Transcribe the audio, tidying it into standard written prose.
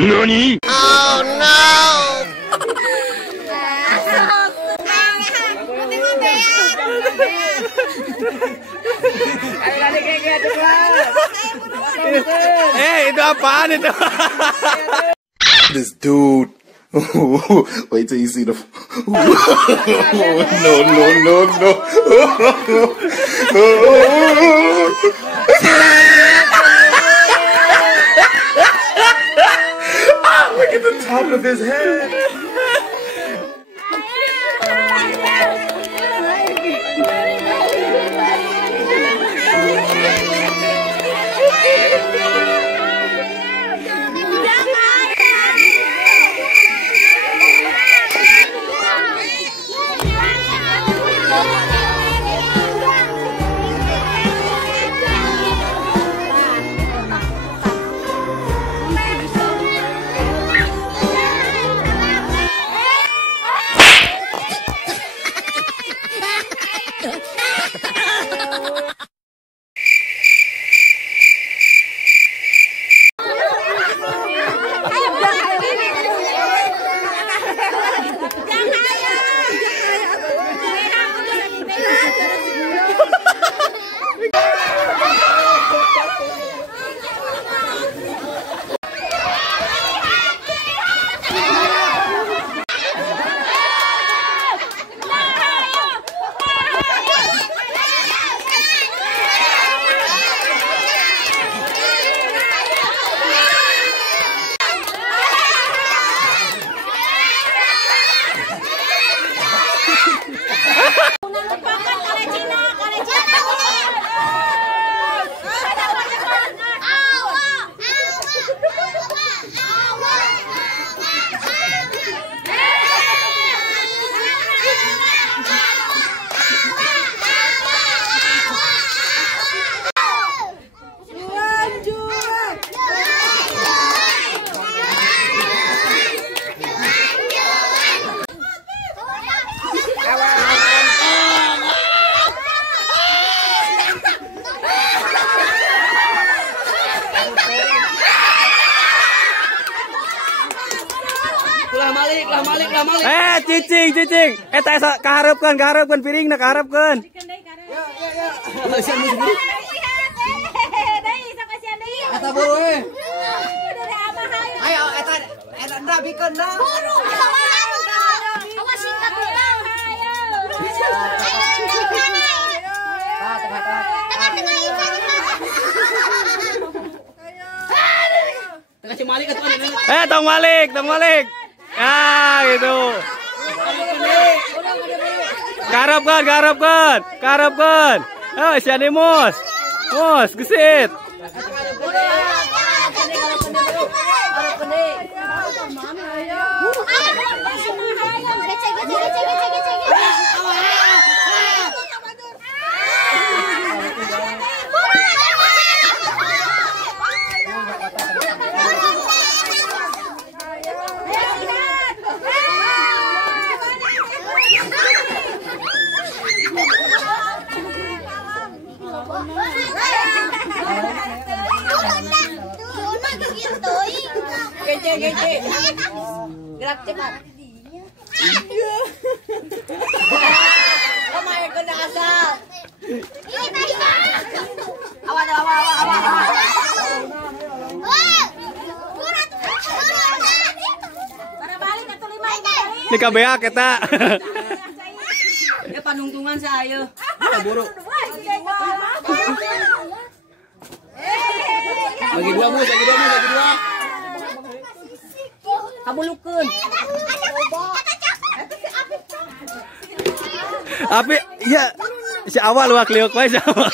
NANI? Oh no. Itu apaan itu? This dude. Wait till you see the. No, no, no, no. Look at the top of his head. Cicing. Tak kaharepkeun piring nak kaharepkeun. Ayo, eta ndabikeun da. Awas kita pulang. Tong Malik. Ah, gitu. Karepkeun. Oh, si ane Mus, gesit. Gece. Gerak cepat. Oh my god, asal. Awas. Ini kabeak eta. Ya panungtungan saya. Buru. Bagi dua. Kabulukeun. Api, ya si awal wak liuk wae sama.